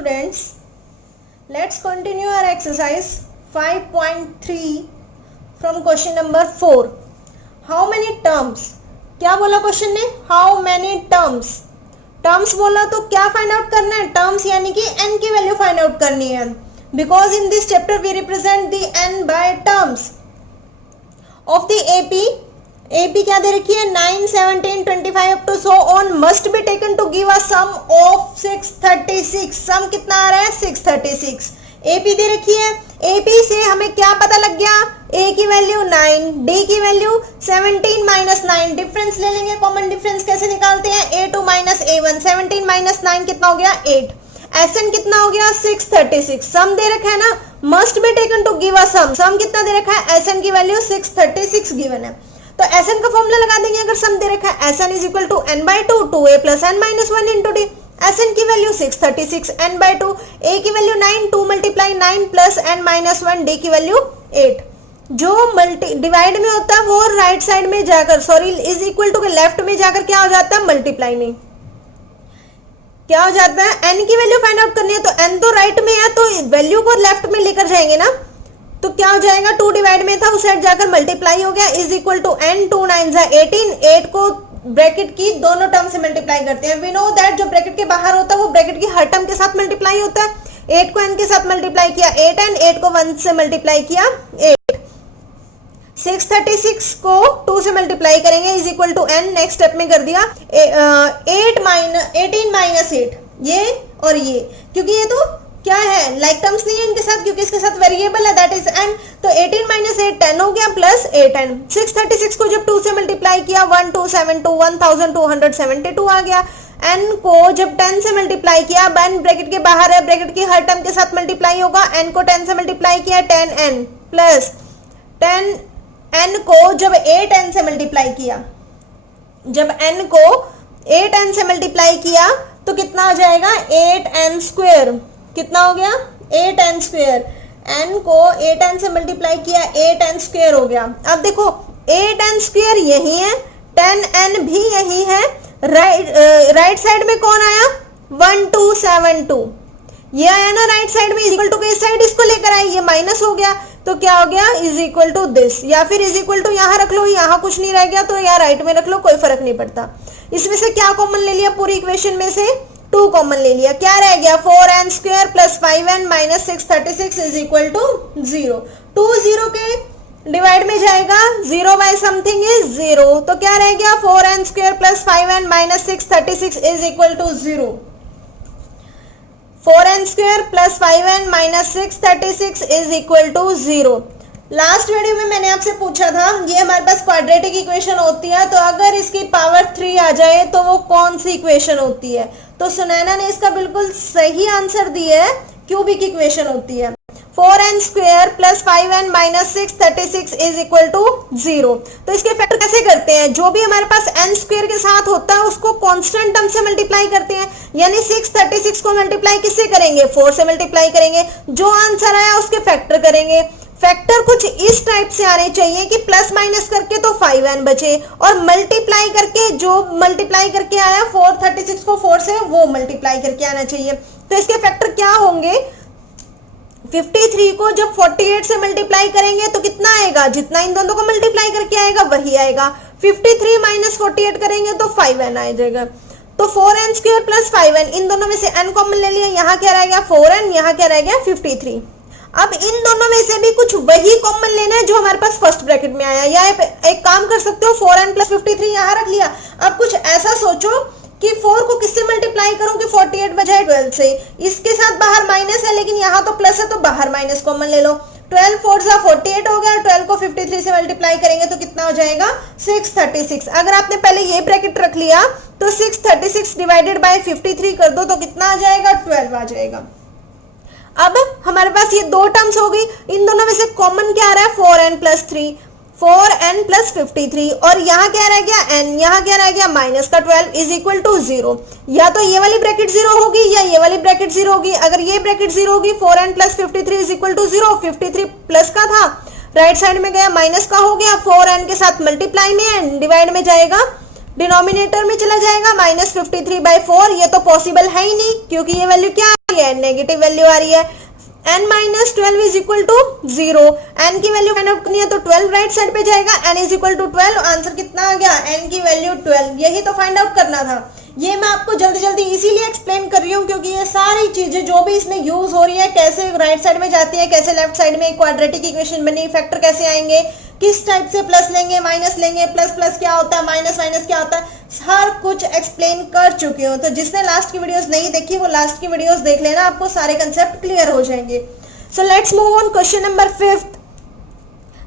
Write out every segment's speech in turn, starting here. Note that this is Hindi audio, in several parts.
students, let's continue our exercise 5.3 from question number 4. How many terms? क्या बोला क्वेश्चन ने? How many terms? टर्म्स बोला तो क्या फाइंड आउट करना है? टर्म्स यानी कि n की वैल्यू फाइंड आउट करनी है, because in this chapter we represent the n by terms of the AP क्या दे रखी है? 9, 17, 25 up to so on must be taken to give a sum of 636. Sum कितना आ रहा है? 636. AP दे रखी है. AP से हमें क्या पता लग गया? A की वैल्यू 9, D की वैल्यू 17 माइनस 9. डिफरेंस ले लेंगे. कॉमन डिफरेंस कैसे निकालते हैं? A2 minus A1. 17 माइनस 9 कितना हो गया? 8. SN कितना हो गया? 636. सम दे रखा है ना, must be taken to give a sum. Sum कितना दे रखा है? SN की वैल्यू 636 गिवन है, तो SN का फॉर्मूला लगा देंगे. अगर सम दे रखा है SN is equal to n by 2 2a plus n minus 1 into d. SN की वैल्यू 636, n बाई 2, a की value 9, 2 multiply 9 plus n minus 1, d की वैल्यू 8. जो मल्टी डिवाइड में होता है वो राइट साइड में जाकर, सॉरी इज इक्वल टू के लेफ्ट में जाकर क्या हो जाता है? मल्टीप्लाई में क्या हो जाता है? n की वैल्यू फाइंड आउट करनी है, तो n तो राइट में है तो वैल्यू को लेफ्ट में लेकर जाएंगे ना, तो क्या हो जाएगा? 2 डिवाइड में था उस साइड जाकर मल्टीप्लाई हो गया. Is equal to n 2 9 18. 8 को ब्रैकेट की दोनों टर्म से मल्टीप्लाई करते हैं. वी नो दैट जो ब्रैकेट के बाहर होता है वो ब्रैकेट की हर टर्म के साथ मल्टीप्लाई होता है. 8 को n के साथ मल्टीप्लाई किया 8n, 8 को 1 से मल्टीप्लाई किया 8. 636 को 2 से मल्टीप्लाई करेंगे is equal to n. Next step में कर दिया 18 माइनस 8, ये और ये, क्योंकि ये तो क्या है? लाइक टर्म्स नहीं है इनके साथ, क्योंकि इसके साथ वेरिएबल है दैट इज n. तो 18 माइनस 8 10 हो गया प्लस 8n. 636 को जब 2 से मल्टीप्लाई किया 1272 1272 आ गया. n को जब 10 से मल्टीप्लाई किया, अब n ब्रैकेट के बाहर है, ब्रैकेट की हर टर्म के साथ मल्टीप्लाई होगा. n को 10 से मल्टीप्लाई किया 10n प्लस 10n को जब 8n से मल्टीप्लाई किया, जब n को 8n से मल्टीप्लाई किया तो कितना हो जाएगा? 8n square. कितना हो गया? 8n square. n को 8n से मल्टीप्लाई किया 8n स्क्वायर हो गया. अब देखो 8n स्क्वायर यही है, 10n भी यही है. राइट साइड में कौन आया? 1272 ये आया ना राइट साइड में. इक्वल टू के इस साइड इसको लेकर आई, ये माइनस हो गया तो क्या हो गया? इज इक्वल टू दिस, या फिर इज इक्वल टू यहाँ रख लो, यहाँ कुछ नहीं रह गया तो यहाँ राइट में रख लो, कोई फर्क नहीं पड़ता. इसमें से क्या कॉमन ले लिया? पूरी इक्वेशन में से 2 कॉमन ले लिया. क्या रह गया? 4n square plus 5n minus 636 is equal to 0. 2 0 के डिवाइड में जाएगा, 0 बाय समथिंग इज 0, तो क्या रह गया? 4n square plus 5n minus 636 is equal to 0. 4n square plus 5n minus 636 is equal to 0. Last video में मैंने आपसे पूछा था, ये हमारे पास क्वाड्रेटिक इक्वेशन होती है, तो अगर इसकी पावर 3 आ जाए तो वो कौन सी इक्वेशन होती है? तो सुनैना ने इसका बिल्कुल सही आंसर दिया है, क्यूबिक इक्वेशन होती है. 4n square plus 5n minus 636 is equal to 0. तो इसके फैक्टर कैसे करते हैं? जो भी हमारे पास n स्क्वायर के साथ होता है उसको कांस्टेंट टर्म से मल्टीप्लाई करते हैं, यानी 636 को मल्टीप्लाई किससे करेंगे? 4 से मल्टीप्लाई करेंगे. जो आंसर आया उसके फैक्टर करेंगे. फैक्टर कुछ इस टाइप से आने चाहिए कि प्लस माइनस करके तो 5n बचे, और मल्टीप्लाई करके जो मल्टीप्लाई करके आया 436 को 4 से, वो मल्टीप्लाई करके आना चाहिए. तो इसके फैक्टर क्या होंगे? 53 को जब 48 से मल्टीप्लाई करेंगे तो कितना आएगा? जितना इन दोनों को मल्टीप्लाई करके आएगा वही आएगा. 53 माइनस 48 करेंगे तो 5n आ जाएगा. तो 4n स्क्वायर प्लस 5n, इन दोनों में से n कॉमन ले लिया, यहाँ क्या रह गया? 4n, यहाँ क्या रह गया? 53. अब इन दोनों में से भी कुछ वही कॉमन लेना है जो हमारे पास फर्स्ट ब्रैकेट में आया. या एक काम कर सकते हो, 4n प्लस 53 यहाँ रख लिया. अब कुछ ऐसा सोचो कि 4 को किससे मल्टीप्लाई करूं कि 48 बजाय 12 से. इसके साथ बाहर माइनस है लेकिन यहाँ तो प्लस है, तो बाहर माइनस कॉमन ले लो. 12 4 जा 48 हो गया. 12 को 53 से मल्टीप्लाई करेंगे तो कितना हो जाएगा? 636. अगर आपने पहले ये ब्रैकेट रख लिया तो 636 डिवाइडेड बाय 53 कर दो तो कितना आ जाएगा? 12 आ जाएगा. अब हमारे पास ये दो टर्म्स हो गई, इन दोनों में से कॉमन क्या आ रहा है? 4n प्लस 3, 4n प्लस 53, और यहाँ क्या रह गया? n. यहाँ क्या रह गया? माइनस का 12 इज इक्वल टू 0. या तो ये वाली ब्रैकेट 0 होगी या ये वाली ब्रैकेट 0 होगी. अगर ये ब्रैकेट 0 होगी 4n plus 53 is equal to 0. 53 plus का था, राइट साइड में गया माइनस का हो गया. 4n के साथ मल्टीप्लाई में है, डिवाइड में जाएगा, डिनोमिनेटर में चला जाएगा. माइनस 53 बाई 4, ये तो पॉसिबल है ही नहीं क्योंकि ये वैल्यू क्या है, नेगेटिव वैल्यू आ रही है। n minus 12 is equal to 0, n की वैल्यू फाइंड आउट करनी है तो 12 राइट साइड पे जाएगा, n is equal to 12, answer कितना आ गया, n की वैल्यू 12, यही तो फाइंड आउट करना था। ये मैं आपको जल्दी जल्दी इसीलिए एक्सप्लेन कर रही हूँ क्योंकि ये सारी चीजें जो भी इसमें यूज हो रही है, कैसे राइट साइड में जाती है, कैसे लेफ्ट साइड में क्वाड्रेटिक इक्वेशन बनी, फैक्टर कैसे आएंगे, किस टाइप से प्लस लेंगे माइनस लेंगे, प्लस प्लस क्या होता है, माइनस माइनस क्या होता है, हर कुछ एक्सप्लेन कर चुकी हूँ। तो जिसने लास्ट की वीडियोस नहीं देखी वो लास्ट की वीडियोस देख लेना, आपको सारे कंसेप्ट क्लियर हो जाएंगे। So let's move on question number 5th।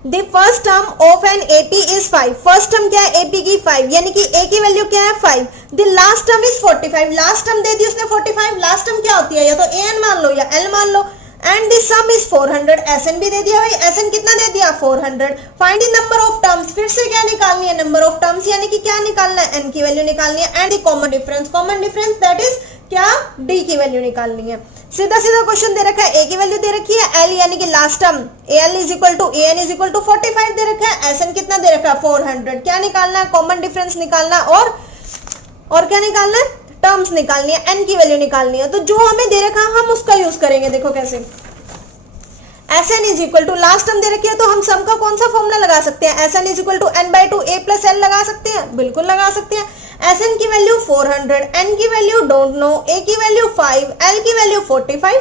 The first term of an AP is 5. First term क्या है AP की 5, यानी कि A की वैल्यू क्या है 5। The last term is 45, last term दे दी उसने 45, लास्ट टर्म क्या होती है, या तो AN मान लो या L मान लो। And the sum is 400, SN भी दे दिया भाई, SN कितना दे दिया 400। Find the number of terms, फिर से क्या निकालनी है, नंबर ऑफ टर्म्स, यानी कि क्या निकालना है, N की वैल्यू निकालनी है। And the common difference that is क्या, D की वैल्यू निकालनी है। सीधा सीधा क्वेश्चन दे रखा है, A की वैल्यू दे रखी है L यानी कि last term, AL is equal to AN is equal to 45 दे रखा है, SN कितना दे रखा है 400। क्या निकालना है, कॉमन डिफरेंस निकालना है और क्या निकालना है, टर्म्स निकालनी है, n की वैल्यू निकालनी है। तो जो हमें दे रखा है हम उसका यूज करेंगे। देखो कैसे, Sn is equal to last term दे रखी है तो हम सम का कौन सा फॉर्मूला लगा सकते हैं, Sn is equal to n/2 a plus l लगा सकते हैं, बिल्कुल लगा सकते हैं। Sn की वैल्यू 400, n की वैल्यू डोंट नो, a की वैल्यू 5, l की वैल्यू 45।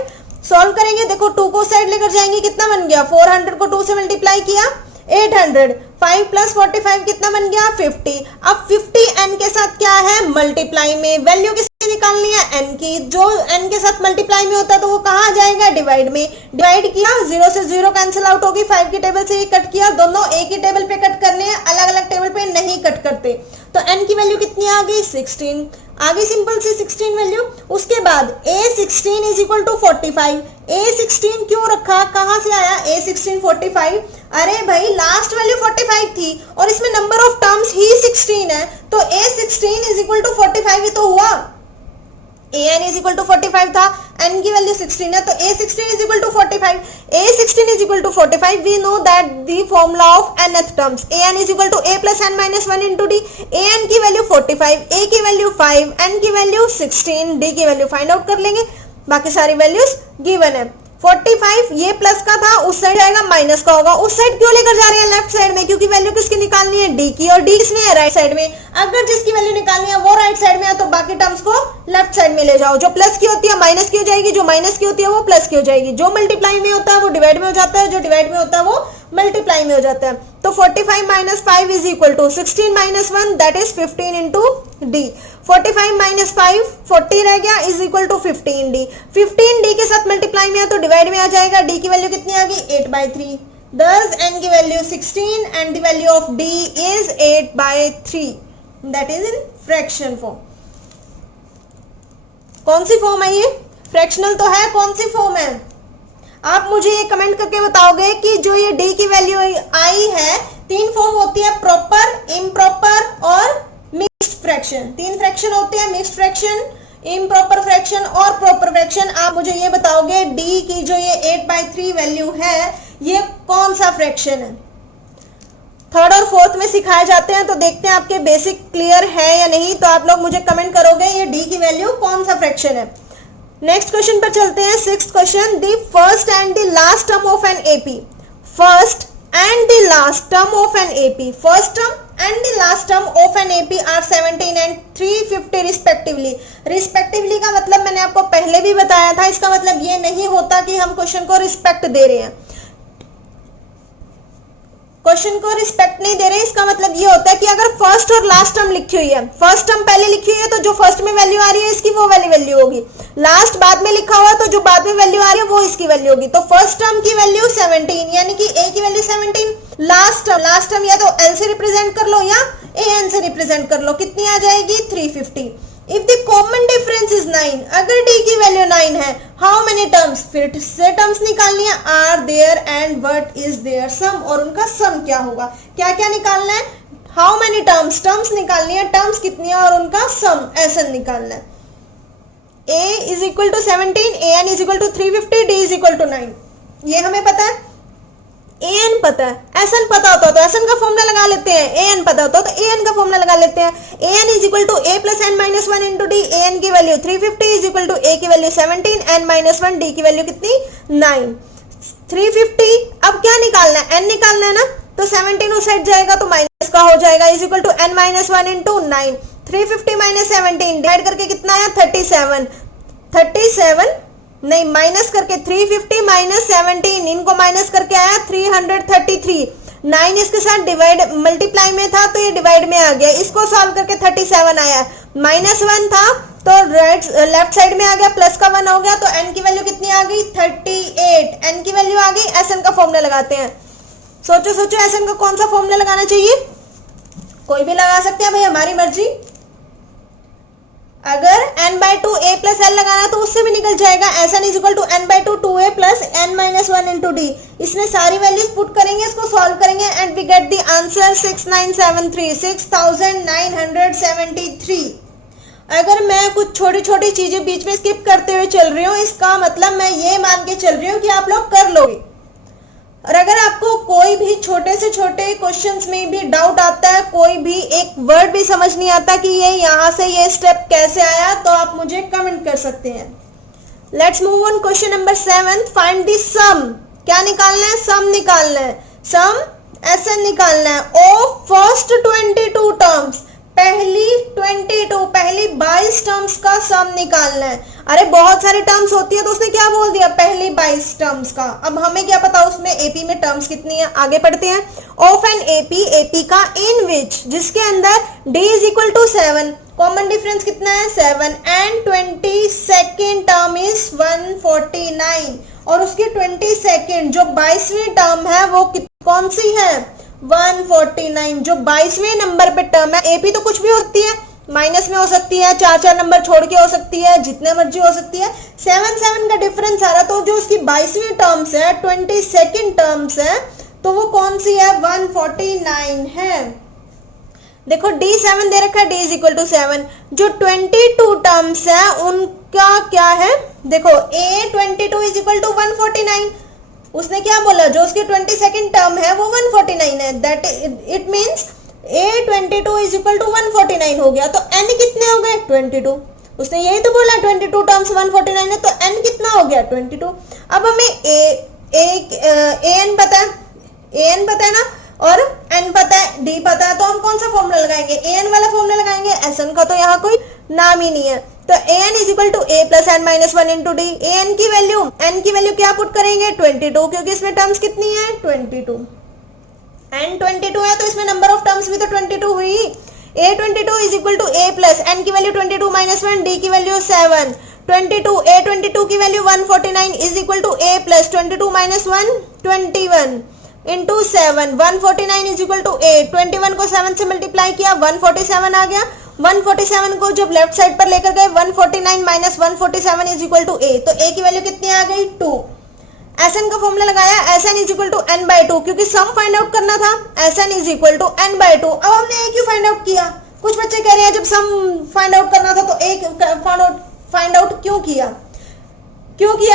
सॉल्व करेंगे, देखो 2 को साइड लेकर जाएंगे, कितना बन गया, 400 को 2 से मल्टीप्लाई किया 800, 5 प्लस 45 कितना बन गया 50। अब 50 n के साथ क्या है, मल्टीप्लाई में, वैल्यू किसकी निकालनी है, n की, जो n के साथ मल्टीप्लाई में होता है तो वो कहाँ आ जाएगा, डिवाइड में। डिवाइड किया, 0 से 0 कैंसिल आउट होगी, 5 की टेबल से ये कट किया, दोनों एक ही टेबल पे कट करने हैं, अलग अलग टेबल पे नहीं कट करते। तो n की वैल्यू कितनी आ गई 16, आ गई सिंपल सी 16 वैल्यू। उसके बाद a16 is equal to 45, a16 क्यों रखा, कहां से आया a16 45, अरे भाई लास्ट वैल्यू 45 थी और इसमें नंबर ऑफ टर्म्स ही 16 है, तो a16 इज इक्वल टू 45 ही तो हुआ। an इज इक्वल टू 45 था, n की वैल्यू 16 है, तो a16 is equal to 45, a16 is equal to 45, we know that the formula of nth terms, an is equal to a plus n minus 1 into d, an की वैल्यू 45, a की वैल्यू 5, n की वैल्यू 16, d की वैल्यू फाइंड आउट कर लेंगे, बाकी सारी वैल्यूज गिवन है। 45 ये प्लस का था, उस साइड आएगा माइनस का होगा, उस साइड क्यों लेकर जा रहे हैं लेफ्ट साइड में, क्योंकि वैल्यू किसकी निकालनी है, डी की, और डी किसमें है राइट साइड में। अगर जिसकी वैल्यू निकालनी है वो राइट साइड में है तो बाकी टर्म्स को लेफ्ट साइड में ले जाओ, जो प्लस की होती है माइनस की हो जाएगी, जो माइनस की होती है वो प्लस की हो जाएगी, जो मल्टीप्लाई में होता है वो डिवाइड में हो जाता है, जो डिवाइड में होता है वो मल्टीप्लाई में हो जाता है। तो 45 minus 5 is equal to 16 minus 1 that is 15 into d. 45 minus 5 40 रह गया is equal to 15d, 15d के साथ मल्टीप्लाई में है तो डिवाइड में आ जाएगा, d की वैल्यू कितनी आ गई 8/3, thus n की value 16 and the value of d is 8/3, that is in fraction form। कौन सी फॉर्म है ये, फ्रैक्शनल तो है, कौन सी फॉर्म है, आप मुझे ये कमेंट करके बताओगे कि जो ये d की वैल्यू आई है, 3 फॉर्म होती है, प्रॉपर, इम्प्रॉपर और मिक्स्ड फ्रैक्शन। 3 फ्रैक्शन होते हैं, मिक्स्ड फ्रैक्शन, इम्प्रॉपर फ्रैक्शन और प्रॉपर फ्रैक्शन। आप मुझे ये बताओगे d की जो ये 8/3 वैल्यू है ये कौन सा फ्रैक्शन है। 3rd और 4th में सिखाए जाते हैं, तो देखते हैं आपके बेसिक क्लियर है या नहीं, तो आप लोग मुझे कमेंट करोगे ये d की वैल्यू कौन सा फ्रैक्शन है। नेक्स्ट क्वेश्चन पर चलते हैं, 6th question, the first and the last term of an AP, first and the last term of an AP, first term and the last term of an AP are 17 and 350 respectively। respectively का मतलब मैंने आपको पहले भी बताया था, इसका मतलब ये नहीं होता कि हम क्वेश्चन को रिस्पेक्ट दे रहे हैं, क्वेश्चन को रिस्पेक्ट नहीं दे रहे, इसका मतलब ये होता है कि अगर फर्स्ट और लास्ट टर्म लिखी हुई है, फर्स्ट टर्म पहले लिखी हुई है तो जो फर्स्ट में वैल्यू आ रही है इसकी वो वाली वैल्यू होगी, लास्ट बाद में लिखा हुआ तो जो बाद में वैल्यू आ रही है वो इसकी वैल्यू होगी। तो फर्स्ट टर्म की वैल्यू 17 यानी कि a की वैल्यू 17, लास्ट टर्म या तो l से रिप्रेजेंट कर लो या an से रिप्रेजेंट कर लो, कितनी आ जाएगी 350। If the common difference is 9, अगर d की वैल्यू 9 है, हाउ मेनी टर्म्स, फिर से टर्म्स निकालनी है, are there and what is their sum, और उनका सम क्या होगा, क्या क्या निकालना है, हाउ मेनी टर्म्स, टर्म्स निकालनी है, टर्म्स कितनी है और उनका सम ऐसा निकालना है। a is equal to 17, an is equal to 350, d is equal to 9, ये हमें पता है। an पता है, sn पता होता है तो sn का फॉर्मूला लगा लेते हैं, an पता होता है तो an का फॉर्मूला लगा लेते हैं। an is equal to a plus n minus one into d, an की value 350 is equal to a की value 17, n minus one, d की वैल्यू कितनी 9। 350 अब क्या निकालना है, n निकालना है ना, तो 17 उस साइड जाएगा तो माइनस का हो जाएगा, is equal to n minus one into 9। 350 minus 17 divide करके कितना आया 37, 37 नहीं माइनस करके 350 माइनस 17, इनको माइनस करके आया 333। 9 इसके साथ डिवाइड मल्टीप्लाई में था तो ये डिवाइड में आ गया, इसको सॉल्व करके 37 आया। माइनस 1 था तो राइट लेफ्ट साइड में आ गया, प्लस का 1 हो गया, तो n की वैल्यू कितनी आ गई 38, n की वैल्यू आ गई। sn का फॉर्मूला लगाते हैं, सोचो सोचो sn का कौन सा फॉर्मूला लगाना चाहिए, कोई भी लगा सकते हैं भाई, हमारी मर्जी। अगर n by two a plus l लगाना तो उससे भी निकल जाएगा, sn is equal to n by two 2a plus n minus one into d. इसमें सारी वैल्यूज पुट करेंगे, इसको सॉल्व करेंगे and we get the answer 6973, 6973। अगर मैं कुछ छोटी छोटी चीजें बीच में स्किप करते हुए चल रही हूँ, इसका मतलब मैं ये मान के चल रही हूँ कि आप लोग कर लोगे। और अगर आपको कोई भी छोटे से छोटे क्वेश्चंस में भी डाउट आता है, कोई भी एक वर्ड भी समझ नहीं आता कि ये यहाँ से ये स्टेप कैसे आया, तो आप मुझे कमेंट कर सकते हैं। Let's move on question number 7, find the sum. क्या निकालना है, सम निकालना है, सम SN निकालना है ऑफ फर्स्ट 22 टर्म्स, पहली 22 टर्म्स का सम निकालना है। अरे बहुत सारे टर्म्स होती है तो उसने क्या बोल दिया, पहली 22 टर्म्स का। अब हमें क्या पता उसमें एपी में टर्म्स कितनी है, आगे पढ़ते हैं। ऑफ एन एपी का इन विच, जिसके अंदर d is equal to 7, common difference कितना है 7, एंड 22nd टर्म इज 149, और उसकी 22nd जो 22वीं टर्म है वो कौन सी है 149, जो 22वें नंबर पे टर्म है। एपी तो कुछ भी होती है, माइनस में हो सकती है, 4 नंबर छोड़ के हो सकती है, जितने मर्जी हो सकती है। 7 का डिफरेंस आ रहा, तो जो उसकी 22वीं टर्म्स है, 22nd टर्म्स है, तो वो कौन सी है 149 है। देखो D7 दे रखा है, D इज इक्वल टू 7। जो 22 टर्म्स है उनका क्या है, देखो A22 इज इक्वल टू 149। उसने क्या बोला, जो उसकी 22nd टर्म है वो 149 है, that it means A22 is equal to 149 हो गया। तो n कितने हो गए 22, उसने यही तो बोला 22 टर्म्स 149 है, तो n कितना हो गया 22। अब हमें an पता है ना, और n पता है, d पता है, तो हम कौन सा फॉर्मूला लगाएंगे, an वाला फॉर्मूला लगाएंगे। sn का तो यहाँ कोई नाम ही नहीं है, तो an is equal to a plus n minus one into d. n की वैल्यू क्या पुट करेंगे 22, क्योंकि इसमें टर्म्स कितनी है 22, n 22 है तो इसमें नंबर ऑफ टर्म्स भी तो 22 हुई। a22 is equal to a plus n की वैल्यू 22 माइनस वन, d की वैल्यू 7, 22 a22 की value 149 is equal to a plus 22 minus one 21 into 7, 149 is equal to a। 21 को 7 से मल्टीप्लाई किया 147 आ गया, 147 को जब लेफ्ट साइड पर लेकर गए 149 minus 147 is equal to a, तो a की वैल्यू कितनी आ गई 2। SN का फॉर्मूला लगाया, SN is equal to n by 2, क्योंकि सम फाइंड आउट करना था, SN is equal to n by 2। अब हमने a क्यों फाइंड आउट किया, कुछ बच्चे कह रहे हैं जब सम फाइंड आउट करना था तो a फाइंड आउट क्यों किया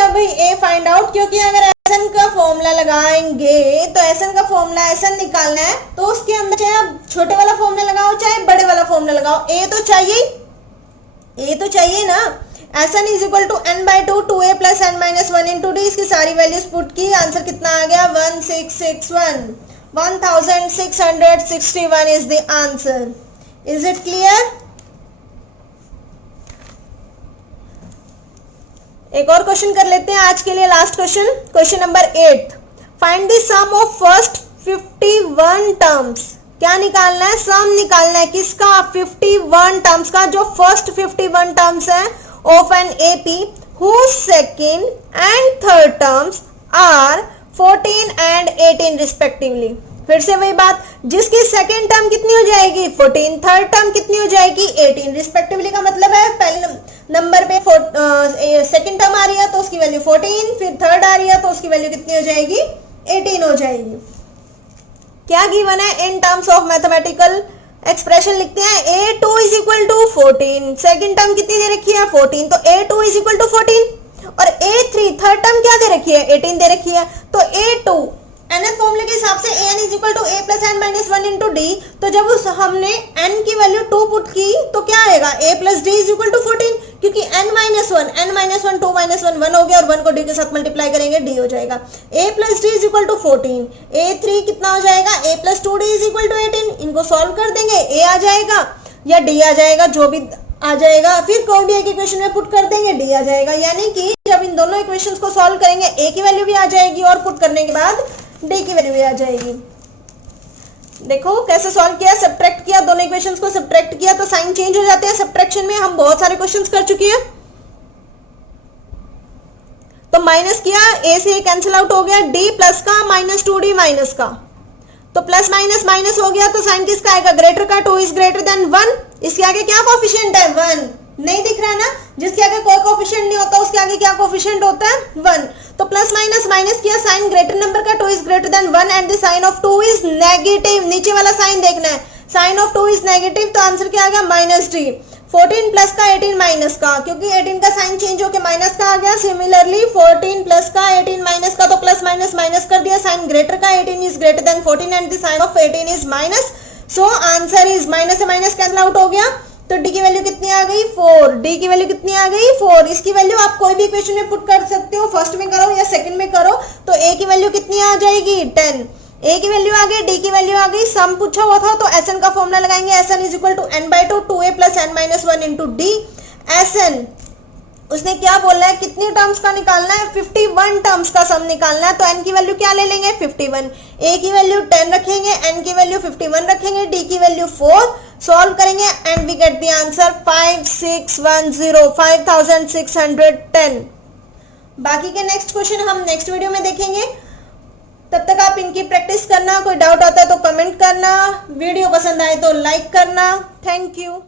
भाई a फाइंड आउट, क्योंकि अगर SN का फॉर्मूला लगाएंगे तो SN का फॉर्मूला SN निकालना है, तो उसके अंदर चाहे आप छोटे वाला फॉर्मूला लगाओ चाहे बड़े वाला फॉर्मूला लगाओ, a तो चाहिए ना। SN is equal to n by 2, 2a plus n minus one into d. इसकी सारी वैल्यूज पुट की, आंसर कितना आ गया 1661, 1661 is the answer. Is it clear. एक और क्वेश्चन कर लेते हैं आज के लिए, last question, question number 8। Find the sum of first 51 terms. क्या निकालना है, सम निकालना है किसका 51 टर्म्स का, जो फर्स्ट 51 टर्म्स है of an AP whose second and third terms are 14 and 18 respectively। फिर से वही बात, जिसकी सेकेंड टर्म कितनी हो जाएगी 14, थर्ड टर्म कितनी हो जाएगी 18 रिस्पेक्टिवली। का मतलब है पहले नंबर पे सेकेंड टर्म आ रही है तो उसकी वैल्यू 14, फिर थर्ड आ रही है तो उसकी वैल्यू कितनी हो जाएगी 18 हो जाएगी। क्या गिवन है in terms of mathematical expression लिखते हैं, a2 is equal to 14, second term कितनी दे रखी है 14, तो a2 इज इक्वल टू 14, और a3 थर्ड टर्म क्या दे रखी है 18 दे रखी है, तो a2 nth फॉर्मूले के हिसाब से an is equal to a plus n minus one into d, तो जब उस हमने n की वैल्यू 2 पुट की तो क्या आएगा, a plus d is equal to 14, क्योंकि n माइनस वन 2 माइनस 1 1 हो गया और 1 को d के साथ मल्टीप्लाई करेंगे d हो जाएगा। a plus d is equal to 14, a3 कितना हो जाएगा, a plus 2d is equal to 18, इनको सॉल्व कर देंगे, a आ जाएगा या d आ जाएगा, जो भी आ जाएगा, फिर कोई भी एक इक्वेशन में पुट कर देंगे d आ जाएगा, यानी कि जब इन दोनों इक्वेशंस को सॉल्व करेंगे a की वैल्यू भी आ जाएगी और पुट करने के बाद d की वैल्यू भी आ जाएगी। देखो कैसे सॉल्व किया, सब्ट्रैक्ट किया, दोनों इक्वेशंस को सब्ट्रैक्ट किया तो साइन चेंज हो जाते हैं। सब्ट्रैक्शन में हम बहुत सारे क्वेश्चंस कर चुके हैं। तो माइनस किया, a से कैंसिल आउट हो गया, d प्लस का माइनस 2d माइनस का, तो प्लस माइनस माइनस हो गया, तो साइन किसका आएगा, ग्रेटर का, 2 इज ग्रेटर देन 1, इसके आगे क्या कोफिशिएंट है 1, नहीं दिख रहा है ना, जिसके आगे कोई कोफिशिएंट नहीं होता उसके आगे क्या कोफिशिएंट होता है 1, तो प्लस माइनस माइनस किया, साइन ग्रेटर नंबर का 2 is greater than 1 and the sign of 2 is negative, नीचे वाला साइन देखना है, साइन ऑफ 2 इज नेगेटिव, तो आंसर क्या आ गया माइनस डी। 14 प्लस का 18 माइनस का, क्योंकि 18 का साइन चेंज होकर माइनस का आ गया, सिमिलरली 14 प्लस का 18 माइनस का, तो प्लस माइनस माइनस कर दिया, साइन ग्रेटर का 18 is greater than 14 and the sign of 18 is minus, so answer is minus से माइनस कैंसिल आउट हो गया, तो d की वैल्यू कितनी आ गई 4, d की वैल्यू कितनी आ गई 4, इसकी वैल्यू आप कोई भी इक्वेशन में पुट कर सकते हो, फर्स्ट में करो या सेकंड में करो, तो a की वैल्यू कितनी आ जाएगी 10, a की वैल्यू आ गई, d की वैल्यू आ गई, सम पूछा हुआ था तो sn का फॉर्मूला लगाएंगे, sn is equal to n/2 2a plus n minus 1 into d, sn उसने क्या बोला है, कितनी टर्म्स का निकालना है, 51 टर्म्स का सम निकालना है, तो n की वैल्यू क्या ले लेंगे 51, a की वैल्यू 10 रखेंगे, n की वैल्यू 51 रखेंगे, d की वैल्यू 4, सॉल्व करेंगे and we get the answer 5610 5610। बाकी के नेक्स्ट क्वेश्चन हम नेक्स्ट वीडियो में देखेंगे, तब तक आप इनकी प्रैक्टिस करना, कोई डाउट आता है तो कमेंट करना, वीडियो पसंद आए तो लाइक करना। Thank you.